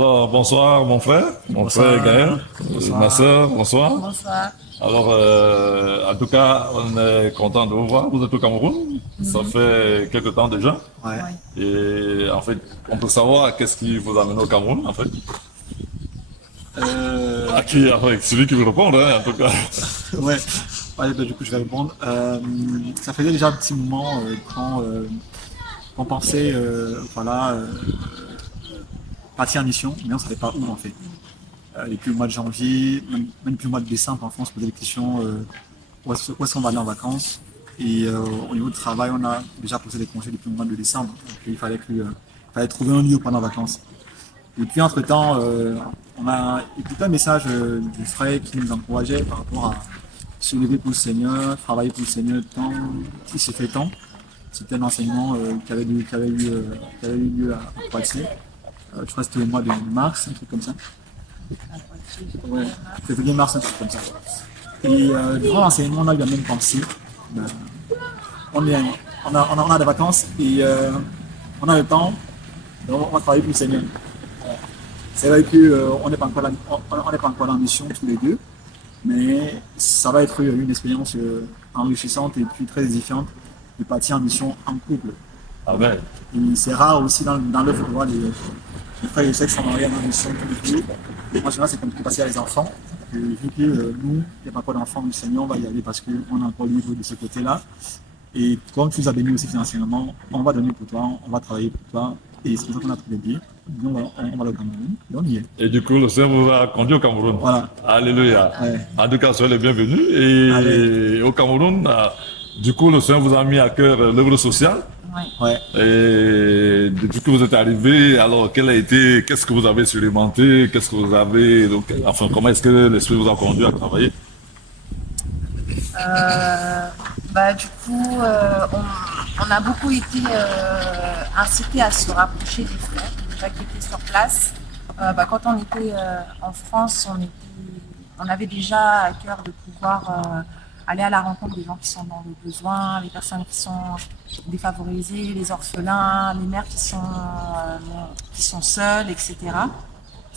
Alors, bonsoir mon frère, mon frère Gaël, ma sœur, bonsoir. Bonsoir. Alors, en tout cas, on est content de vous voir. Vous êtes au Cameroun, ça fait quelque temps déjà. Ouais. Ouais. Et en fait, on peut savoir qu'est-ce qui vous a amené au Cameroun, en fait. Avec celui qui veut répondre, hein, en tout cas. Ouais. Ouais, bah, du coup, je vais répondre. Ça faisait déjà un petit moment qu'on pensait partir en mission, mais on ne savait pas où en fait. Depuis le mois de janvier, même depuis le mois de décembre, en France, on se posait des questions où est-ce qu'on va aller en vacances. Et au niveau du travail, on a déjà posé des congés depuis le mois de décembre. Donc fallait trouver un lieu pendant les vacances. Et puis entre-temps, on a écouté un message du frère qui nous encourageait par rapport à se lever pour le Seigneur, travailler pour le Seigneur tant qu'il s'est fait tant. C'était un enseignement qui avait eu lieu à Poitiers. Je crois que c'était au mois de mars, un truc comme ça. Ouais, février-mars, un truc comme ça. Et durant l'enseignement, on a eu la même pensée. Ben, on a des vacances et on a le temps, donc on va travailler pour le Seigneur. C'est vrai qu'on n'est pas encore en mission tous les deux, mais ça va être une expérience enrichissante et puis très édifiante de partir en mission en couple. Amen. Et c'est rare aussi dans l'œuvre de voir les frères et sœurs qui sont mariés en mission tous les deux. En général, c'est comme tout passer à les enfants. Et vu que nous, il n'y a pas encore d'enfants du Seigneur, on va y aller parce qu'on est encore libre de ce côté-là. Et comme tu nous as bénis aussi financièrement, on va donner pour toi, on va travailler pour toi. Et c'est pour ça qu'on a trouvé des billets. On va au Cameroun et on y est. Et du coup, le Seigneur vous a conduit au Cameroun. Voilà. Alléluia. Ouais. En tout cas, soyez les bienvenus. Et Allez. au Cameroun, du coup, le Seigneur vous a mis à cœur l'œuvre sociale. Ouais. Ouais. Et depuis que vous êtes arrivé, alors qu'est-ce que vous avez expérimenté, qu'est-ce que vous avez, donc, enfin, comment est-ce que l'Esprit vous a conduit à travailler? Du coup, on a beaucoup été incités à se rapprocher des frères déjà qui étaient sur place. Quand on était en France, on avait déjà à cœur de pouvoir aller à la rencontre des gens qui sont dans le besoin, les personnes qui sont défavorisées, les orphelins, les mères qui sont seules, etc.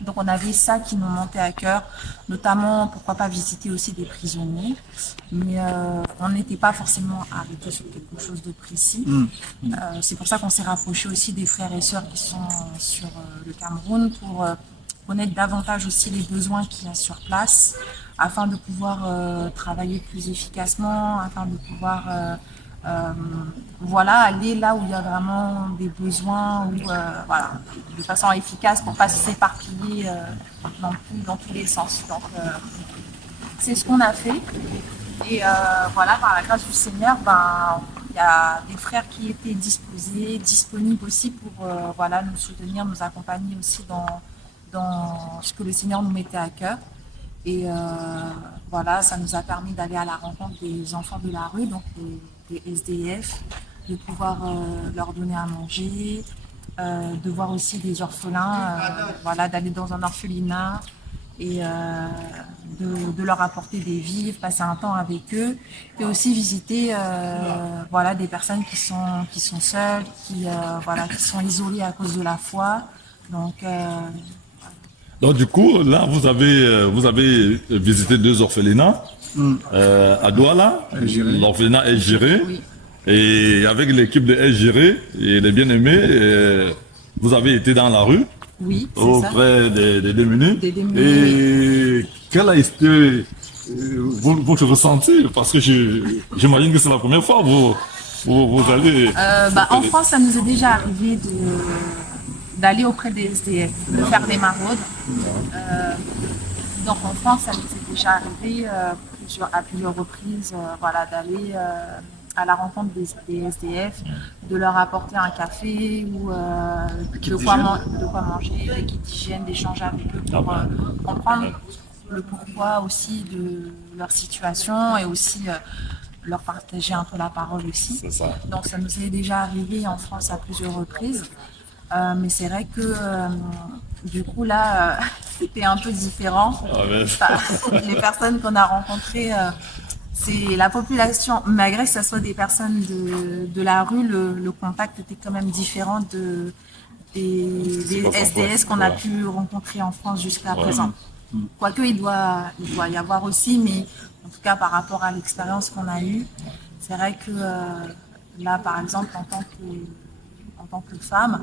Donc on avait ça qui nous montait à cœur, notamment pourquoi pas visiter aussi des prisonniers, mais on n'était pas forcément arrêté sur quelque chose de précis. C'est pour ça qu'on s'est rapproché aussi des frères et sœurs qui sont sur le Cameroun pour connaître davantage aussi les besoins qu'il y a sur place, afin de pouvoir travailler plus efficacement, afin de pouvoir aller là où il y a vraiment des besoins, de façon efficace pour ne pas s'éparpiller dans tous les sens. Donc, c'est ce qu'on a fait. Et par la grâce du Seigneur, il y a des frères qui étaient disposés, disponibles aussi pour nous soutenir, nous accompagner aussi dans ce que le Seigneur nous mettait à cœur. Et ça nous a permis d'aller à la rencontre des enfants de la rue, donc des SDF, de pouvoir leur donner à manger, de voir aussi des orphelins, d'aller dans un orphelinat et de leur apporter des vivres, passer un temps avec eux, et aussi visiter des personnes qui sont seules, qui sont isolées à cause de la foi. Donc du coup, là, vous avez visité deux orphelinats à Douala. L'orphelinat est géré. Oui. Et avec l'équipe de est géré et les bien-aimés, vous avez été dans la rue Oui, c'est auprès des démunis. Des démunis. Et quel a été votre ressenti? Parce que j'imagine que c'est la première fois que vous allez... En France, ça nous est déjà arrivé d'aller auprès des SDF, de faire des maraudes. Donc en France, ça nous est déjà arrivé à plusieurs reprises d'aller à la rencontre des SDF, de leur apporter un café ou de quoi manger, des kits d'hygiène, d'échanger avec eux pour comprendre le pourquoi aussi de leur situation et aussi leur partager un peu la parole aussi. C'est ça. Donc ça nous est déjà arrivé en France à plusieurs reprises. Mais c'est vrai que du coup là, c'était un peu différent. Les personnes qu'on a rencontrées, c'est la population, malgré que ce soit des personnes de la rue, le contact était quand même différent des pas SDS qu'on a ouais. pu rencontrer en France jusqu'à Ouais. présent. Quoique il doit y avoir aussi, mais en tout cas par rapport à l'expérience qu'on a eue, c'est vrai que là, par exemple, en tant que femme,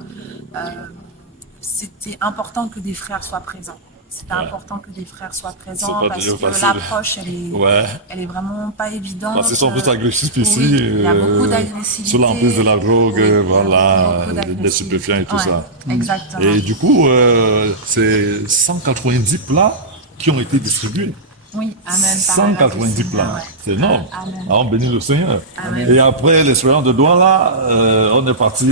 c'était important que des frères soient présents. C'était Ouais. important que des frères soient C'est présents pas parce toujours que facile. l'approche, Ouais. elle est vraiment pas évidente. Parce qu'ils sont plus agressifs ici. Oui, il y a beaucoup d'agressivité. Sous l'emprise de la drogue, Oui, il y a voilà, beaucoup des d'agressivité. stupéfiants et tout Ouais, ça. exactement. Et du coup, c'est 190 plats qui ont été distribués. Oui, amen. par la 190 Seigneur, plats, ouais. c'est énorme. Amen. Alors, on bénit le Seigneur. Amen. Et après l'expérience de Douala, on est parti,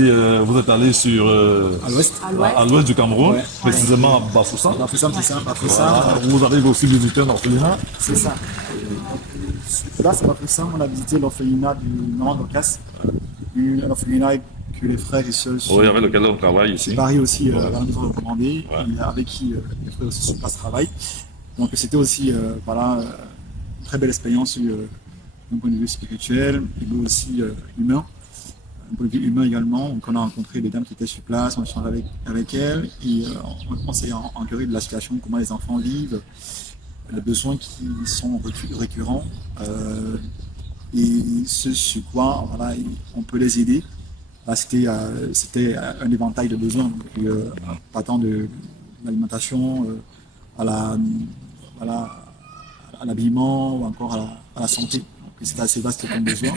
vous êtes allé sur, À l'ouest. à l'ouest du Cameroun, Ouais. précisément à Bafoussam. Bafoussam, c'est ça. Bafoussam, Voilà. Vous avez aussi visité un orphelinat. c'est ça. Là, c'est Bafoussam, on a visité l'orphelinat du Maman Dorcas. Un orphelinat que les frères et sœurs Oui, avec lequel on travaille ici. Paris aussi Ouais. nous ont recommandé, et avec qui les frères aussi sur place travaillent. Donc c'était aussi voilà, une très belle expérience d'un point de vue spirituel, et aussi humain. D'un point de vue humain également, donc on a rencontré des dames qui étaient sur place, on a échangé avec elles, et on s'est enquéré de la situation, comment les enfants vivent, les besoins qui sont récurrents, et ce sur quoi voilà, on peut les aider. Là, c'était un éventail de besoins, donc, partant de l'alimentation à l'habillement ou encore à la santé. Donc, c'était assez vaste comme besoin.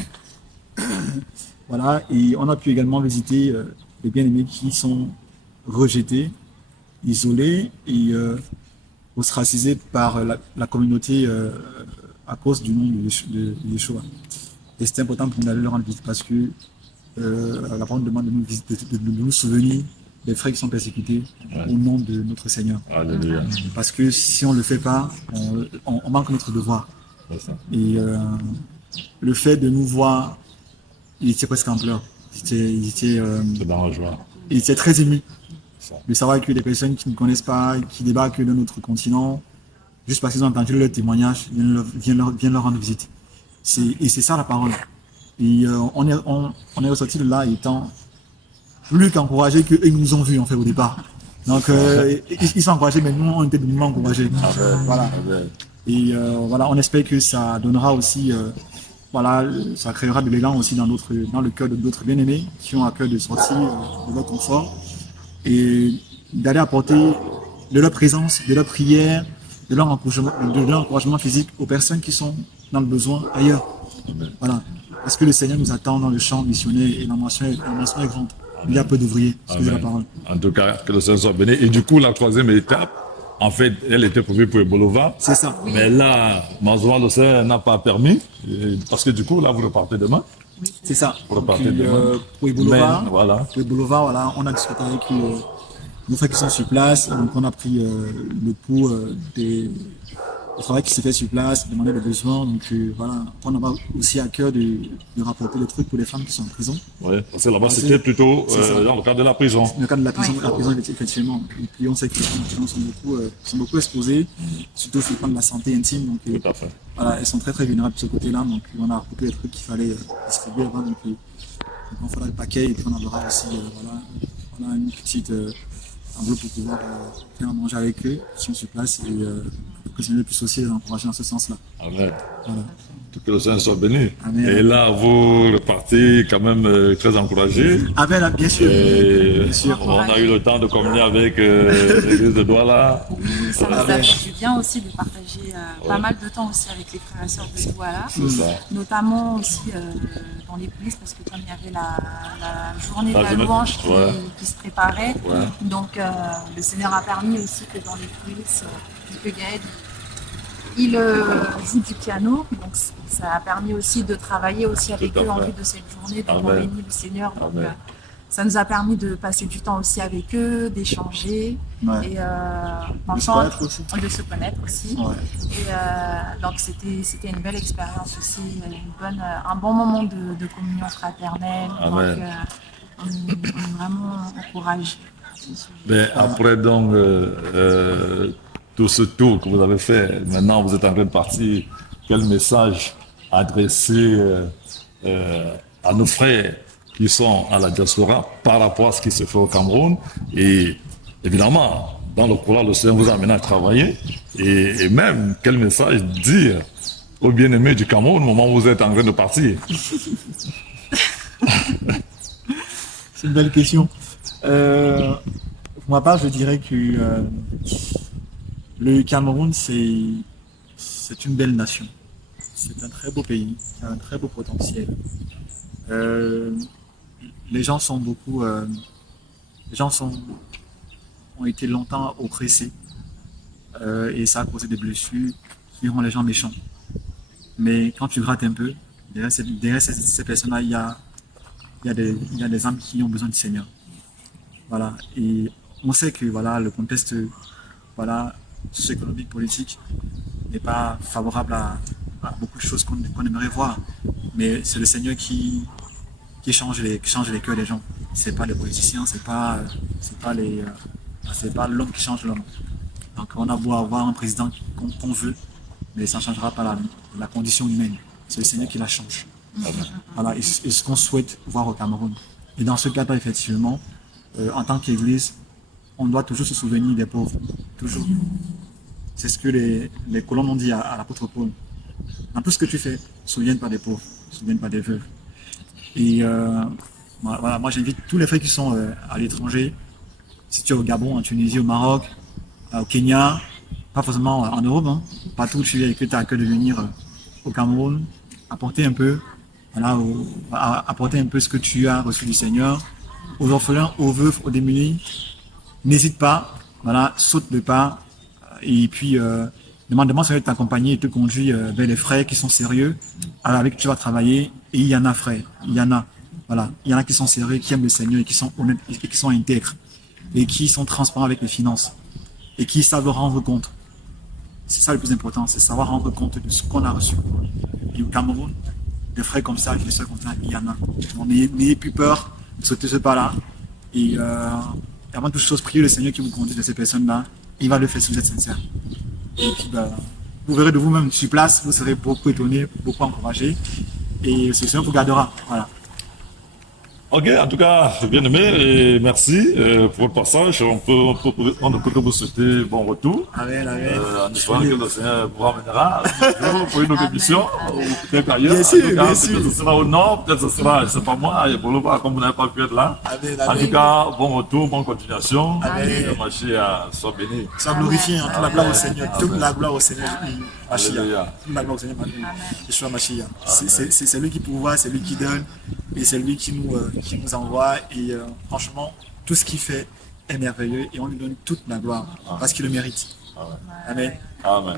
Voilà, et on a pu également visiter les bien-aimés qui sont rejetés, isolés et ostracisés par la communauté à cause du nom de Yeshua. Et c'était important pour nous d'aller leur rendre visite parce que la parole demande de nous souvenir des frères qui sont persécutés au nom de notre Seigneur. Alléluia. Parce que si on ne le fait pas, on manque notre devoir. C'est ça. Et le fait de nous voir, il était presque en pleurs. Il était dans la joie. très ému Ça. de savoir que des personnes qui ne connaissent pas, qui débarquent dans notre continent, juste parce qu'ils ont entendu leur témoignage, viennent leur rendre visite. Et c'est ça la parole. Et on est ressorti de là étant plus qu'encouragés qu'eux nous ont vus en fait au départ. Donc ils sont encouragés, mais nous on était nous encouragés. Voilà. Et voilà, on espère que ça donnera aussi, voilà, ça créera de l'élan aussi dans le cœur de d'autres bien-aimés qui ont à cœur de sortir de leur confort et d'aller apporter de leur présence, de leur prière, de leur encouragement physique aux personnes qui sont dans le besoin ailleurs. Voilà. Parce que le Seigneur nous attend dans le champ missionnaire et la mention est grande. Il y a peu d'ouvriers, excusez la parole. En tout cas, que le Seigneur soit béni. Et du coup, la troisième étape, en fait, elle était prévue pour Bolova. C'est ça. Mais là, malheureusement, le Seigneur n'a pas permis. Parce que du coup, là, vous repartez demain. C'est ça. Pour repartir Puis, demain. pour Bolova, Mais, voilà. pour Bolova, voilà, on a discuté avec nos frères qui sont sur place. Donc, on a pris le pouls du travail qui s'est fait sur place, demander les besoins. Donc, voilà, on a aussi à cœur de rapporter des trucs pour les femmes qui sont en prison. Oui, parce que là-bas, c'était plutôt C'est ça. dans le cadre de la prison. Dans le cadre de la prison effectivement. Et puis, on sait que les femmes sont beaucoup exposées, surtout sur le plan de la santé intime. Donc, Tout à fait. voilà, elles sont très vulnérables de ce côté-là. Donc, on a recoupé les trucs qu'il fallait distribuer avant. Donc, on fera le paquet et puis on aura aussi voilà, une petite enveloppe pour pouvoir faire manger avec eux qui sont sur place et que c'est puisse aussi les encourager dans ce sens-là. Amen. Voilà. Que le Seigneur soit béni. Amen. Et là, vous repartez quand même très encouragé. Amen, bien sûr. Et Bien sûr. on a eu le temps de communier avec l'église de Douala. Ça nous a Amen. fait du bien aussi de partager pas mal de temps aussi avec les frères et sœurs de Douala, C'est ça. notamment aussi dans les coulisses parce que comme il y avait la journée de La la journée- louange ouais. qui se préparait, Ouais. donc le Seigneur a permis aussi que dans les coulisses, que Gaël il joue du piano, donc ça a permis aussi de travailler aussi avec Tout à eux en fait. vue de cette journée, donc on Amen. bénit le Seigneur. Donc, Amen. ça nous a permis de passer du temps aussi avec eux, d'échanger Ouais. et De se connaître aussi. de se connaître aussi. Ouais. Et donc c'était une belle expérience aussi, un bon moment de communion fraternelle. Amen. Donc on est vraiment encouragés. Mais après donc tout ce tour que vous avez fait, maintenant vous êtes en train de partir. Quel message adresser à nos frères qui sont à la diaspora par rapport à ce qui se fait au Cameroun. Et évidemment, dans le couloir, le Seigneur vous amène à travailler. Et même, quel message dire aux bien-aimés du Cameroun au moment où vous êtes en train de partir? C'est une belle question. Pour ma part, je dirais que le Cameroun, c'est une belle nation. C'est un très beau pays, un très beau potentiel. Les gens sont beaucoup, ont été longtemps oppressés et ça a causé des blessures qui rend les gens méchants. Mais quand tu grattes un peu, derrière ces personnes-là, il y a des âmes qui ont besoin du Seigneur. Voilà. Et on sait que voilà, le contexte voilà, socio-économique, politique n'est pas favorable à beaucoup de choses qu'on aimerait voir. Mais c'est le Seigneur qui change les cœurs des gens. C'est pas les politiciens, c'est pas l'homme qui change l'homme. Donc on a beau avoir un président qu'on veut, mais ça ne changera pas la condition humaine. C'est le Seigneur qui la change. Voilà, et ce qu'on souhaite voir au Cameroun. Et dans ce cadre, effectivement, en tant qu'Église, on doit toujours se souvenir des pauvres. Toujours. C'est ce que les colons ont dit à l'apôtre Paul. Dans tout ce que tu fais, souviens-toi des pauvres, souviens-toi des veuves. Et voilà, moi j'invite tous les frères qui sont à l'étranger, si tu es au Gabon, en Tunisie, au Maroc, au Kenya, pas forcément en Europe, hein, partout où tu es et que tu as à cœur de venir au Cameroun, apporter un peu, voilà, apporter un peu ce que tu as reçu du Seigneur, aux orphelins, aux veuves, aux démunis. N'hésite pas, voilà, saute le pas et puis demande au Seigneur de t'accompagner et te conduire vers les frères qui sont sérieux, avec qui tu vas travailler. Et il y en a, frères, il y en a. Voilà, il y en a qui sont sérieux, qui aiment le Seigneur et qui sont honnêtes et qui sont intègres et qui sont transparents avec les finances et qui savent rendre compte. C'est ça le plus important, c'est savoir rendre compte de ce qu'on a reçu. Et au Cameroun, des frères comme ça, des soeurs comme ça, il y en a. Donc n'ayez plus peur de sauter ce pas-là. Et avant toute chose, priez le Seigneur qui vous conduit de ces personnes-là. Il va le faire si vous êtes sincère. Et puis, vous verrez de vous-même sur place, vous serez beaucoup étonné, beaucoup encouragé. Et ce Seigneur vous gardera. Voilà. Ok, en tout cas, bien aimé, et merci pour le passage. On ne peut que vous souhaiter bon retour. Amen, amen. En espérant que le Seigneur vous ramènera un jour pour une autre émission, ou peut-être ailleurs. Bien sûr, en tout cas, bien sûr. Peut-être ce sera au nord, peut-être ce sera, je ne sais pas moi, et pour le voir, comme vous n'avez pas pu être là. Amen, En amen. tout cas, bon retour, bonne continuation. Amen. Mashiach soit béni. Sois glorifié, hein, toute la gloire au Seigneur, toute la gloire au Seigneur Mashiach. Alléluia. Toute la gloire au Seigneur Yeshua Mashiach. C'est lui qui pourvoit, c'est lui qui donne et c'est lui qui nous envoie. Et franchement, tout ce qu'il fait est merveilleux et on lui donne toute la gloire parce qu'il le mérite. Amen. Amen.